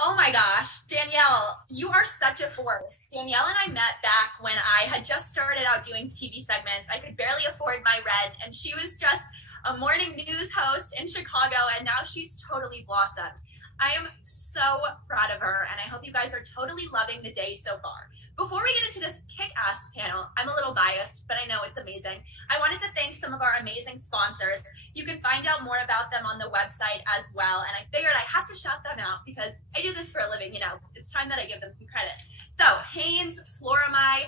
Oh my gosh, Danielle, you are such a force. Danielle and I met back when I had just started out doing TV segments. I could barely afford my rent, and she was just a morning news host in Chicago, and now she's totally blossomed. I am so proud of her, and I hope you guys are totally loving the day so far. Before we get into this kick-ass panel, I'm a little biased, but I know it's amazing. I wanted to thank some of our amazing sponsors. You can find out more about them on the website as well, and I figured I had to shout them out because I do this for a living, it's time that I give them some credit. So Hanes, Floramai,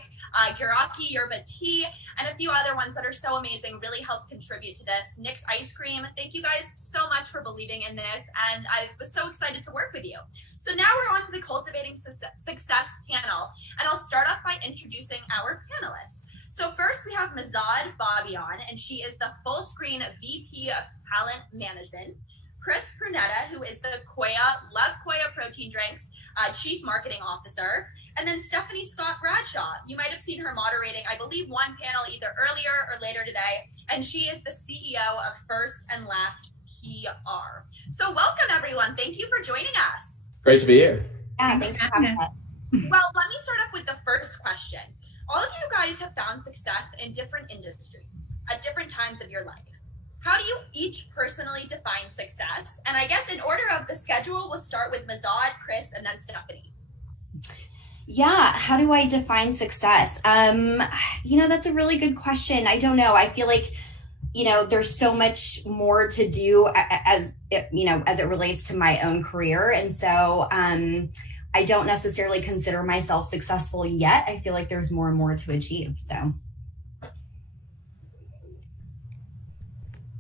Giraki Yerba Tea, and a few other ones that are so amazing really helped contribute to this. Nick's Ice Cream, thank you guys so much for believing in this, and I was so excited to work with you. So now we're on to the Cultivating Success panel, and I'll start off by introducing our panelists. So first we have Mahzad Babayan, and she is the full screen VP of Talent Management. Chris Pruneda, who is the Love Koya Protein Drinks Chief Marketing Officer. And then Stephanie Scott-Bradshaw. You might have seen her moderating, I believe, one panel either earlier or later today. And she is the CEO of First and Last PR. So welcome, everyone. Thank you for joining us. Great to be here. Yeah, thanks for having us. Well, let me start off with the first question. All of you guys have found success in different industries at different times of your life. How do you each personally define success? And I guess in order of the schedule, we'll start with Mahzad, Chris, and then Stephanie. Yeah, how do I define success? That's a really good question. I don't know. I feel like, there's so much more to do as it relates to my own career. And so I don't necessarily consider myself successful yet. I feel like there's more and more to achieve. So.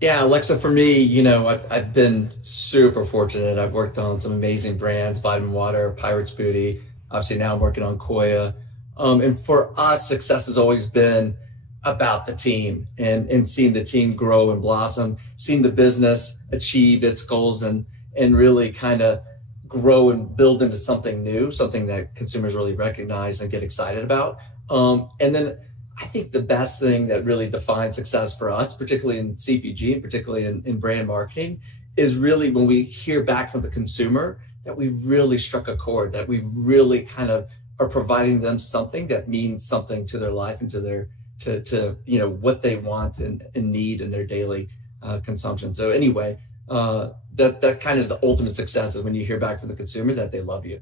Yeah, Alexa, for me, I've been super fortunate. I've worked on some amazing brands, Vitamin Water, Pirates Booty. Obviously now I'm working on Koya. And for us, success has always been about the team and seeing the team grow and blossom, seeing the business achieve its goals and really kind of grow and build into something new, something that consumers really recognize and get excited about. And then I think the best thing that really defines success for us, particularly in CPG and particularly in brand marketing, is really when we hear back from the consumer that we've really struck a chord, that we've really kind of are providing them something that means something to their life and to their to what they want and need in their daily consumption. So anyway, that kind of is the ultimate success, is when you hear back from the consumer that they love you.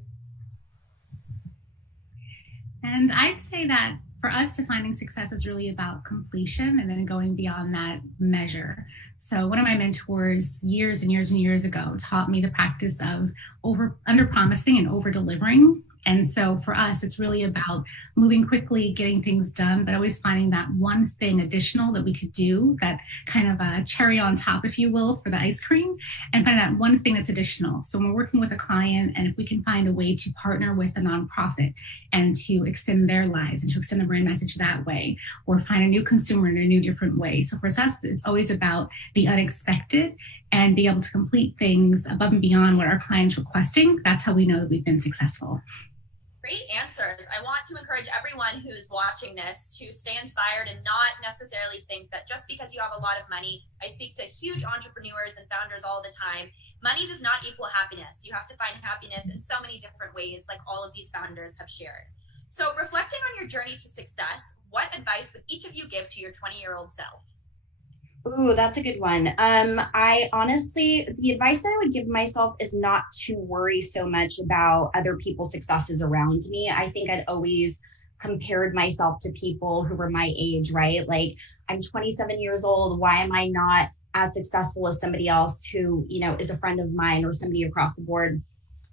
And I'd say that for us, defining success is really about completion and then going beyond that measure. So one of my mentors years and years and years ago taught me the practice of under promising and over delivering. And so for us, it's really about moving quickly, getting things done, but always finding that one thing additional that we could do, that kind of a cherry on top, if you will, for the ice cream, and find that one thing that's additional. So when we're working with a client, and if we can find a way to partner with a nonprofit and to extend their lives and to extend the brand message that way, or find a new consumer in a new different way. So for us, it's always about the unexpected and be able to complete things above and beyond what our client's requesting. That's how we know that we've been successful. Great answers. I want to encourage everyone who is watching this to stay inspired and not necessarily think that just because you have a lot of money. I speak to huge entrepreneurs and founders all the time. Money does not equal happiness. You have to find happiness in so many different ways, like all of these founders have shared. So reflecting on your journey to success, what advice would each of you give to your 20-year-old self? Ooh, that's a good one. I honestly, the advice that I would give myself is not to worry so much about other people's successes around me. I think I'd always compared myself to people who were my age, right? Like, I'm 27 years old. Why am I not as successful as somebody else who, is a friend of mine or somebody across the board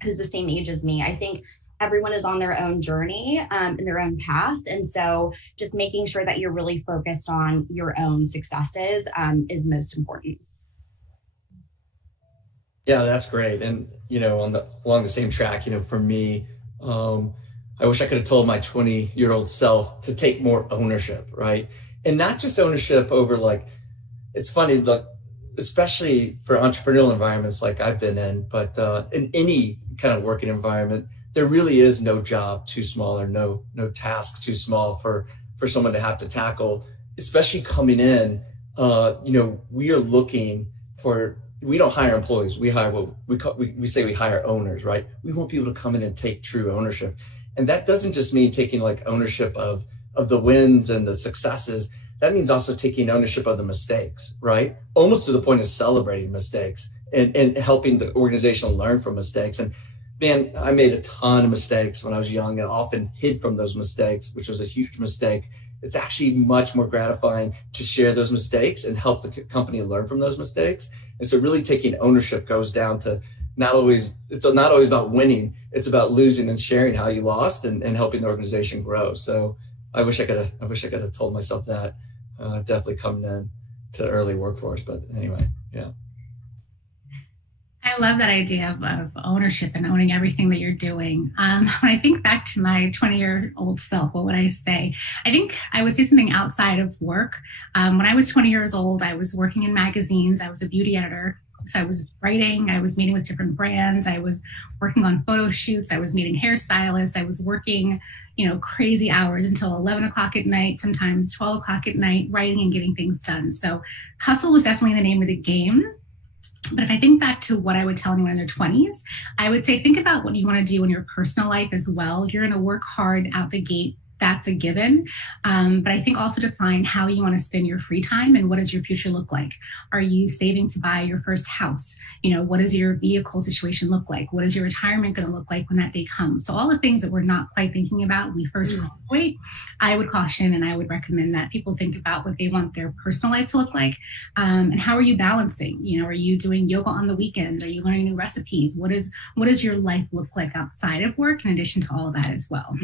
who's the same age as me? I think everyone is on their own journey and their own path. And so just making sure that you're really focused on your own successes is most important. Yeah, that's great. And, along the same track, for me, I wish I could have told my 20-year-old self to take more ownership, right? And not just ownership over, it's funny, especially for entrepreneurial environments like I've been in, but in any kind of working environment, there really is no job too small or no task too small for someone to have to tackle, especially coming in. We are looking for we don't hire employees. We hire what we say we hire owners, right? We want people to come in and take true ownership. And that doesn't just mean taking like ownership of the wins and the successes. That means also taking ownership of the mistakes, right? Almost to the point of celebrating mistakes and helping the organization learn from mistakes. And man, I made a ton of mistakes when I was young and often hid from those mistakes, which was a huge mistake. It's actually much more gratifying to share those mistakes and help the company learn from those mistakes. And so really taking ownership goes down to it's not always about winning. It's about losing and sharing how you lost and helping the organization grow. So I wish I could have told myself that definitely coming in to early workforce. But anyway, yeah. I love that idea of ownership and owning everything that you're doing. When I think back to my 20-year-old self, what would I say? I think I would say something outside of work. When I was 20 years old, I was working in magazines. I was a beauty editor. So I was writing, I was meeting with different brands, I was working on photo shoots, I was meeting hairstylists, I was working, crazy hours until 11 o'clock at night, sometimes 12 o'clock at night, writing and getting things done. So hustle was definitely the name of the game. But if I think back to what I would tell anyone in their 20s, I would say, think about what you want to do in your personal life as well. You're going to work hard out the gate. That's a given. But I think also define how you want to spend your free time and what does your future look like? Are you saving to buy your first house? What does your vehicle situation look like? What is your retirement going to look like when that day comes? So all the things that we're not quite thinking about, we first graduate, I would caution and I would recommend that people think about what they want their personal life to look like. And how are you balancing? Are you doing yoga on the weekends? Are you learning new recipes? What does your life look like outside of work in addition to all of that as well?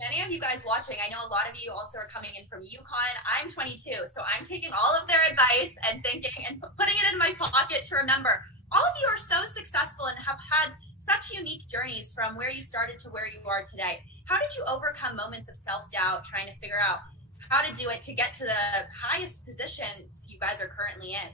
Many of you guys watching, I know a lot of you also are coming in from UConn. I'm 22, so I'm taking all of their advice and thinking and putting it in my pocket to remember. All of you are so successful and have had such unique journeys from where you started to where you are today. How did you overcome moments of self-doubt, trying to figure out how to do it to get to the highest positions you guys are currently in?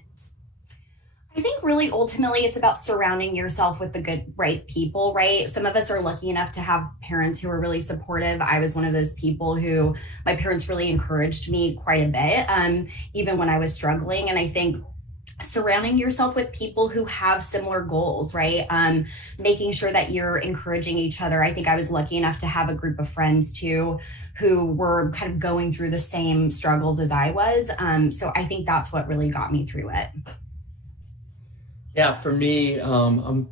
I think really ultimately it's about surrounding yourself with the right people, right? Some of us are lucky enough to have parents who are really supportive. I was one of those people who my parents really encouraged me quite a bit, even when I was struggling. And I think surrounding yourself with people who have similar goals, right? Making sure that you're encouraging each other. I think I was lucky enough to have a group of friends too, who were kind of going through the same struggles as I was. So I think that's what really got me through it. Yeah, for me, I'm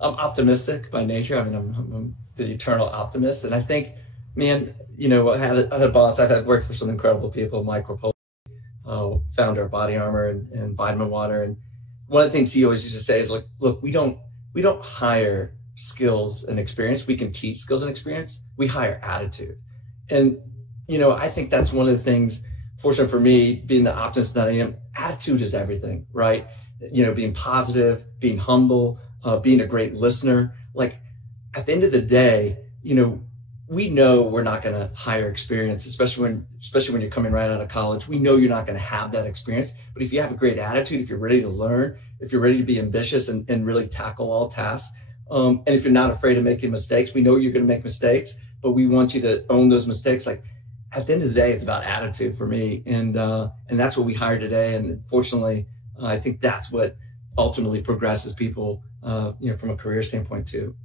optimistic by nature. I mean, I'm the eternal optimist, and I think, man, I had a boss. I've worked for some incredible people, Mike Rapoli, founder of Body Armor and Vitamin Water, and one of the things he always used to say is, look, we don't hire skills and experience. We can teach skills and experience. We hire attitude, and I think that's one of the things. Fortunate for me, being the optimist that I am, attitude is everything, right? Being positive, being humble, being a great listener. Like at the end of the day, we know we're not going to hire experience, especially when you're coming right out of college. We know you're not going to have that experience. But if you have a great attitude, if you're ready to learn, if you're ready to be ambitious and really tackle all tasks, and if you're not afraid of making mistakes, we know you're going to make mistakes, but we want you to own those mistakes. Like at the end of the day, it's about attitude for me, and that's what we hire today. And fortunately, I think that's what ultimately progresses people, from a career standpoint too.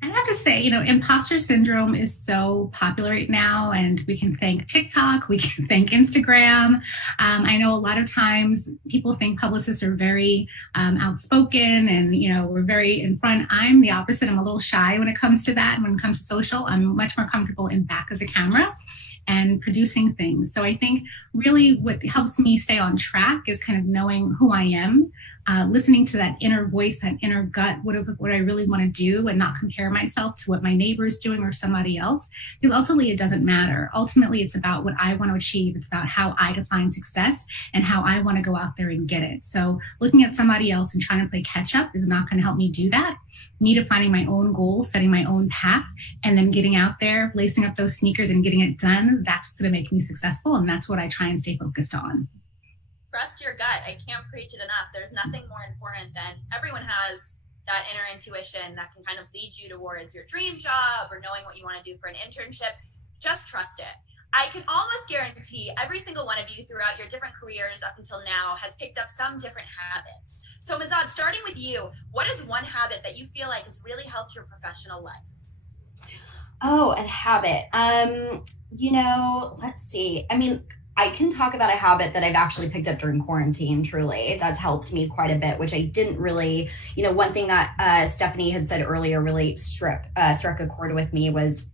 I have to say, imposter syndrome is so popular right now, and we can thank TikTok, we can thank Instagram. I know a lot of times people think publicists are very outspoken and, we're very in front. I'm the opposite. I'm a little shy when it comes to that. And when it comes to social, I'm much more comfortable in back of the camera and producing things. So I think really what helps me stay on track is kind of knowing who I am, listening to that inner voice, that inner gut, what I really want to do, and not compare myself to what my neighbor is doing or somebody else, because ultimately it doesn't matter. Ultimately, it's about what I want to achieve. It's about how I define success and how I want to go out there and get it. So looking at somebody else and trying to play catch up is not going to help me do that. Me defining my own goals, setting my own path, and then getting out there, lacing up those sneakers and getting it done, that's what's going to make me successful. And that's what I try and stay focused on. Trust your gut. I can't preach it enough. There's nothing more important than everyone has that inner intuition that can kind of lead you towards your dream job or knowing what you want to do for an internship. Just trust it. I can almost guarantee every single one of you throughout your different careers up until now has picked up some different habits. So Mahzad, starting with you, what is one habit that you feel like has really helped your professional life? Oh, a habit. Let's see. I mean, I can talk about a habit that I've actually picked up during quarantine, truly. That's helped me quite a bit, which I didn't really, one thing that Stephanie had said earlier really struck a chord with me was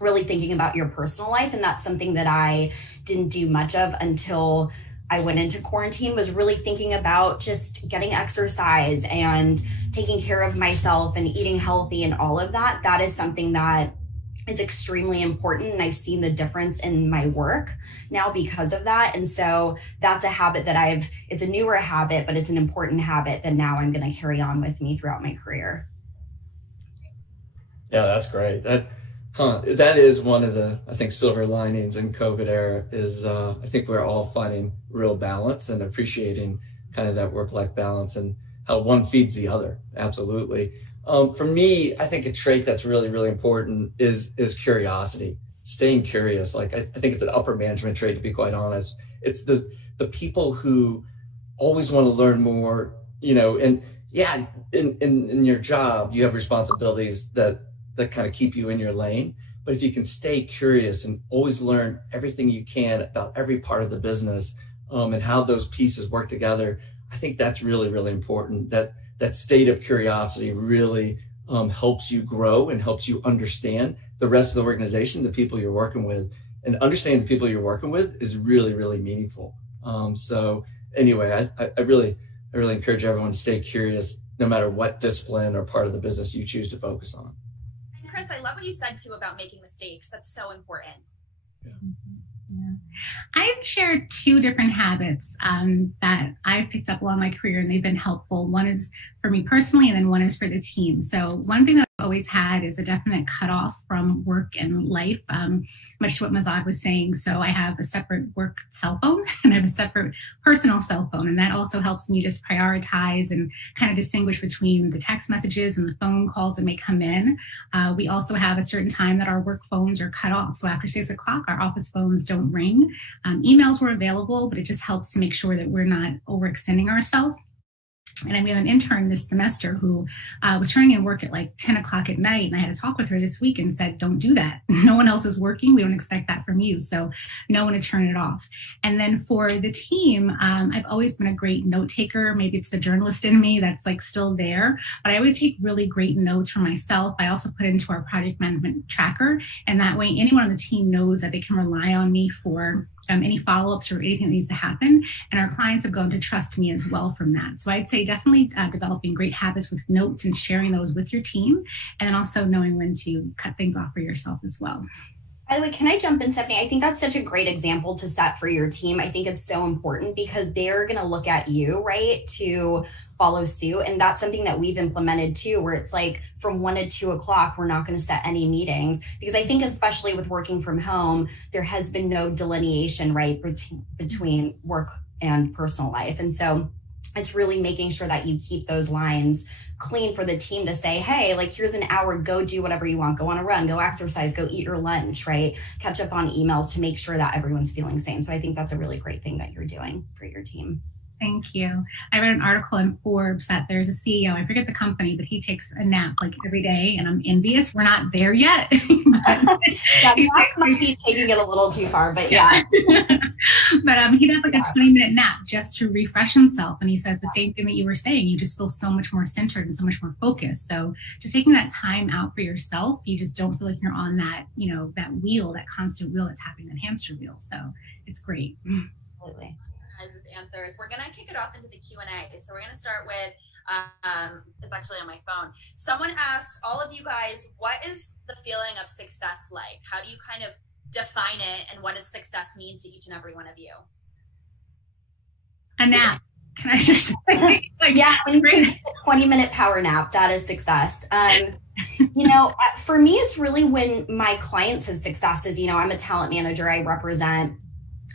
really thinking about your personal life. And that's something that I didn't do much of until I went into quarantine, was really thinking about just getting exercise and taking care of myself and eating healthy and all of that. That is something that is extremely important. And I've seen the difference in my work now because of that. And so that's a habit that it's a newer habit, but it's an important habit that now I'm going to carry on with me throughout my career. Yeah, that's great. That is one of the, I think, silver linings in COVID era is I think we're all finding real balance and appreciating kind of that work-life balance and how one feeds the other. Absolutely. For me, I think a trait that's really, really important is curiosity, staying curious. Like I think it's an upper management trait, to be quite honest. It's the people who always want to learn more, and yeah, in your job, you have responsibilities that kind of keep you in your lane. But if you can stay curious and always learn everything you can about every part of the business and how those pieces work together, I think that's really, really important. That state of curiosity really helps you grow and helps you understand the rest of the organization, the people you're working with. And understanding the people you're working with is really, really meaningful. So anyway, I really encourage everyone to stay curious no matter what discipline or part of the business you choose to focus on. And Chris, I love what you said too about making mistakes. That's so important. Yeah. Yeah. I've shared two different habits that I've picked up along my career, and they've been helpful. One is for me personally, and then one is for the team. So one thing that I've always had is a definite cutoff from work and life, much to what Mahzad was saying. So I have a separate work cell phone and I have a separate personal cell phone. And that also helps me just prioritize and kind of distinguish between the text messages and the phone calls that may come in. We also have a certain time that our work phones are cut off. So after 6 o'clock, our office phones don't ring. Emails were available, but it just helps to make sure that we're not overextending ourselves. And we have an intern this semester who was turning in work at like 10 o'clock at night. And I had a talk with her this week and said, don't do that. No one else is working. We don't expect that from you. So know when to turn it off. And then for the team, I've always been a great note taker. Maybe it's the journalist in me that's like still there, but I always take really great notes for myself. I also put it into our project management tracker. And that way anyone on the team knows that they can rely on me for any follow-ups or anything that needs to happen. And our clients have grown to trust me as well from that. So I'd say definitely developing great habits with notes and sharing those with your team, and then also knowing when to cut things off for yourself as well. By the way, can I jump in, Stephanie? I think that's such a great example to set for your team. I think it's so important because they're going to look at you, right, to follow suit. And that's something that we've implemented too, where it's like from 1 to 2 o'clock, we're not going to set any meetings, because I think especially with working from home, there has been no delineation, right, between work and personal life. And so it's really making sure that you keep those lines clean for the team to say, hey, like, here's an hour, go do whatever you want, go on a run, go exercise, go eat your lunch, right? Catch up on emails to make sure that everyone's feeling sane. So I think that's a really great thing that you're doing for your team. Thank you. I read an article in Forbes that there's a CEO, I forget the company, but he takes a nap like every day, and I'm envious. We're not there yet. That might be taking it a little too far, but yeah. But he does like a 20-minute nap just to refresh himself. And he says the same thing that you were saying. You just feel so much more centered and so much more focused. So just taking that time out for yourself, you just don't feel like you're on that, that wheel, that constant wheel that's happening, that hamster wheel. So it's great. Absolutely. Answers. We're gonna kick it off into the Q&A. So we're gonna start with it's actually on my phone. Someone asked all of you guys, what is the feeling of success like? How do you kind of define it, and what does success mean to each and every one of you? A nap. Can I just yeah, when you can take a 20-minute power nap, that is success. For me, it's really when my clients have successes. I'm a talent manager. I represent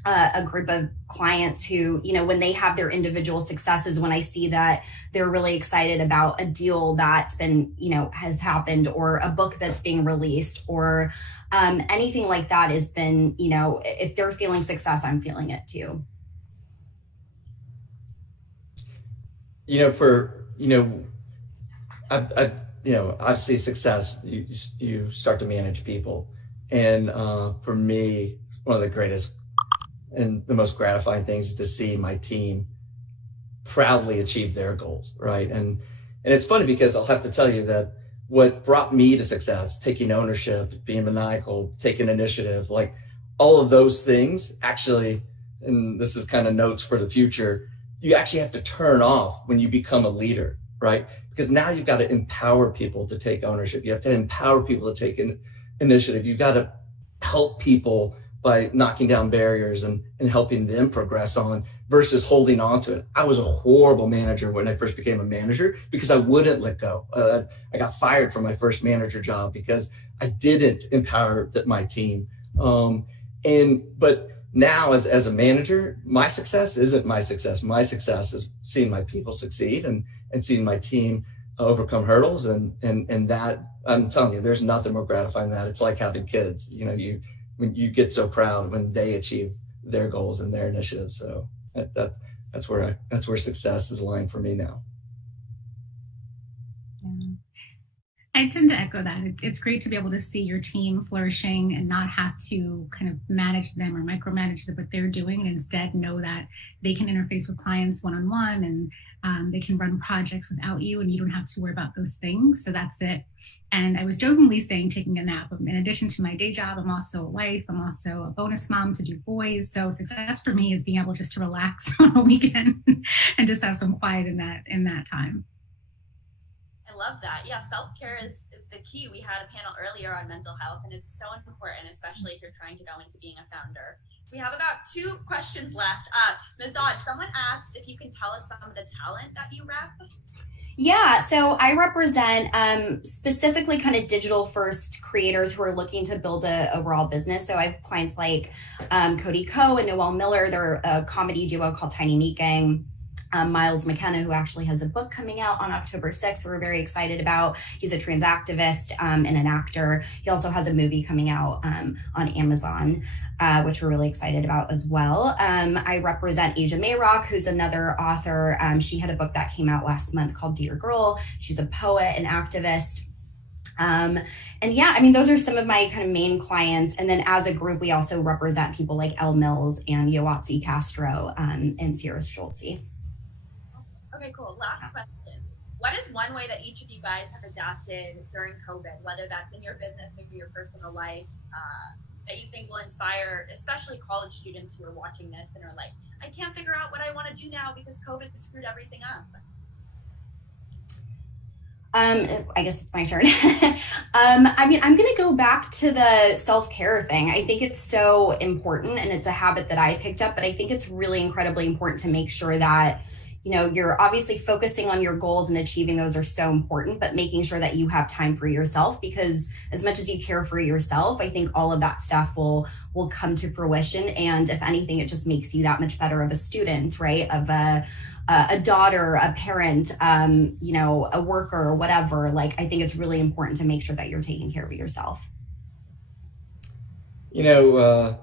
a group of clients who, you know, when they have their individual successes, when I see that they're really excited about a deal that's been, you know, has happened, or a book that's being released, or anything like that has been, you know, if they're feeling success, I'm feeling it too. You know, you know, obviously success, you start to manage people. And for me, one of the greatest and the most gratifying things is to see my team proudly achieve their goals, right? And it's funny because I'll have to tell you that what brought me to success, taking ownership, being maniacal, taking initiative, like all of those things actually, and this is kind of notes for the future, you actually have to turn off when you become a leader, right? Because now you've got to empower people to take ownership. You have to empower people to take initiative. You've got to help people by knocking down barriers and helping them progress on versus holding on to it. I was a horrible manager when I first became a manager because I wouldn't let go. I got fired from my first manager job because I didn't empower my team. But now as a manager, my success isn't my success. My success is seeing my people succeed and seeing my team overcome hurdles. And that, I'm telling you, there's nothing more gratifying than that. It's like having kids. You know, when you get so proud when they achieve their goals and their initiatives. So that's where success is aligned for me now. Yeah. I tend to echo that. It's great to be able to see your team flourishing and not have to kind of manage them or micromanage what they're doing, and instead know that they can interface with clients one-on-one, and they can run projects without you, and you don't have to worry about those things. So that's it. And I was jokingly saying taking a nap. In addition to my day job, I'm also a wife. I'm also a bonus mom to 2 boys. So success for me is being able just to relax on a weekend and just have some quiet in that time. I love that. Yeah, self-care is the key. We had a panel earlier on mental health, and it's so important, especially if you're trying to go into being a founder. We have about 2 questions left. Mahzad, someone asked if you can tell us some of the talent that you rep. Yeah, so I represent specifically kind of digital first creators who are looking to build a overall business. So I have clients like Cody Ko and Noelle Miller. They're a comedy duo called Tiny Meat Gang. Miles McKenna, who actually has a book coming out on October 6th, we're very excited about. He's a trans activist and an actor. He also has a movie coming out on Amazon, which we're really excited about as well. I represent Asia Mayrock, who's another author. She had a book that came out last month called Dear Girl. She's a poet and activist. And yeah, I mean, those are some of my kind of main clients. And then as a group, we also represent people like Elle Mills and Yoatzi Castro and Sierra Schultze. Okay, cool. Last question. What is one way that each of you guys have adapted during COVID, whether that's in your business or your personal life, that you think will inspire, especially college students who are watching this and are like, I can't figure out what I want to do now because COVID screwed everything up? I guess it's my turn. I mean, I'm going to go back to the self-care thing. I think it's so important, and it's a habit that I picked up, but I think it's really incredibly important to make sure that, you know, you're obviously focusing on your goals and achieving those are so important, but making sure that you have time for yourself, because as much as you care for yourself, I think all of that stuff will come to fruition. And if anything, it just makes you that much better of a student, right? Of a daughter, a parent, you know, a worker or whatever. Like, I think it's really important to make sure that you're taking care of yourself. You know,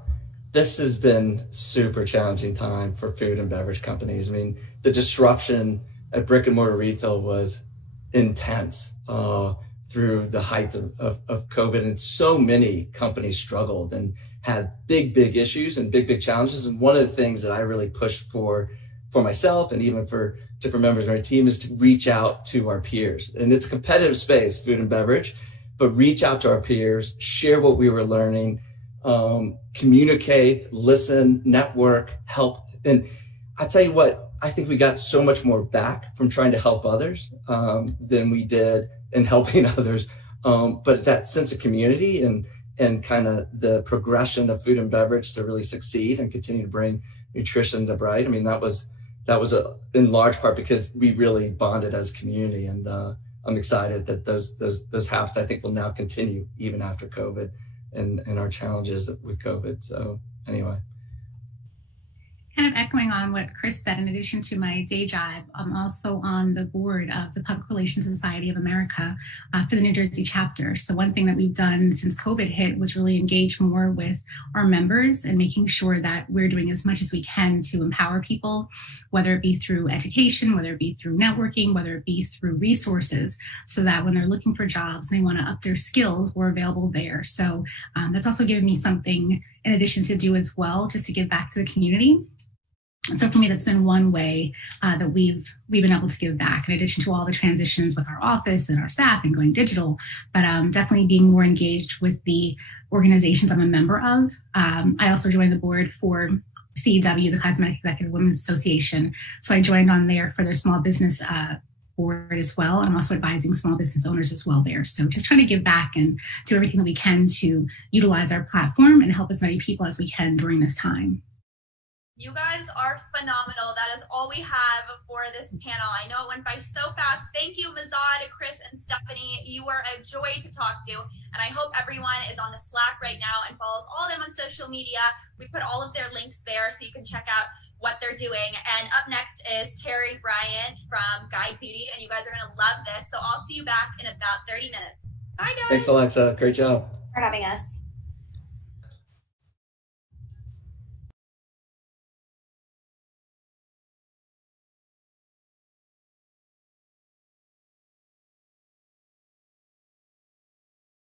this has been super challenging time for food and beverage companies. I mean, the disruption at brick and mortar retail was intense through the height of COVID, and so many companies struggled and had big issues and big challenges. And one of the things that I really pushed for myself and even for different members of our team is to reach out to our peers. And it's a competitive space, food and beverage, but reach out to our peers, share what we were learning, communicate, listen, network, help. And I tell you what, I think we got so much more back from trying to help others than we did in helping others. But that sense of community and kind of the progression of food and beverage to really succeed and continue to bring nutrition to Bright. I mean, that was in large part because we really bonded as a community. And I'm excited that those habits, I think, will now continue even after COVID and our challenges with COVID. So anyway, Kind of echoing on what Chris said, in addition to my day job, I'm also on the board of the Public Relations Society of America for the New Jersey chapter. So one thing that we've done since COVID hit was really engage more with our members and making sure that we're doing as much as we can to empower people, whether it be through education, whether it be through networking, whether it be through resources, so that when they're looking for jobs and they want to up their skills, we're available there. So that's also given me something in addition to do as well, just to give back to the community. So for me, that's been one way that we've been able to give back, in addition to all the transitions with our office and our staff and going digital, but definitely being more engaged with the organizations I'm a member of. I also joined the board for CEW, the Cosmetic Executive Women's Association. So I joined on there for their small business board as well. I'm also advising small business owners as well there. So just trying to give back and do everything that we can to utilize our platform and help as many people as we can during this time. You guys are phenomenal. That is all we have for this panel. I know it went by so fast. Thank you, Mahzad, Chris, and Stephanie. You were a joy to talk to, and I hope everyone is on the Slack right now and follows all of them on social media. We put all of their links there so you can check out what they're doing. And up next is Terry Bryant from Guide Beauty, and you guys are going to love this. So I'll see you back in about 30 minutes. Bye, guys. Thanks, Alexa. Great job. For having us.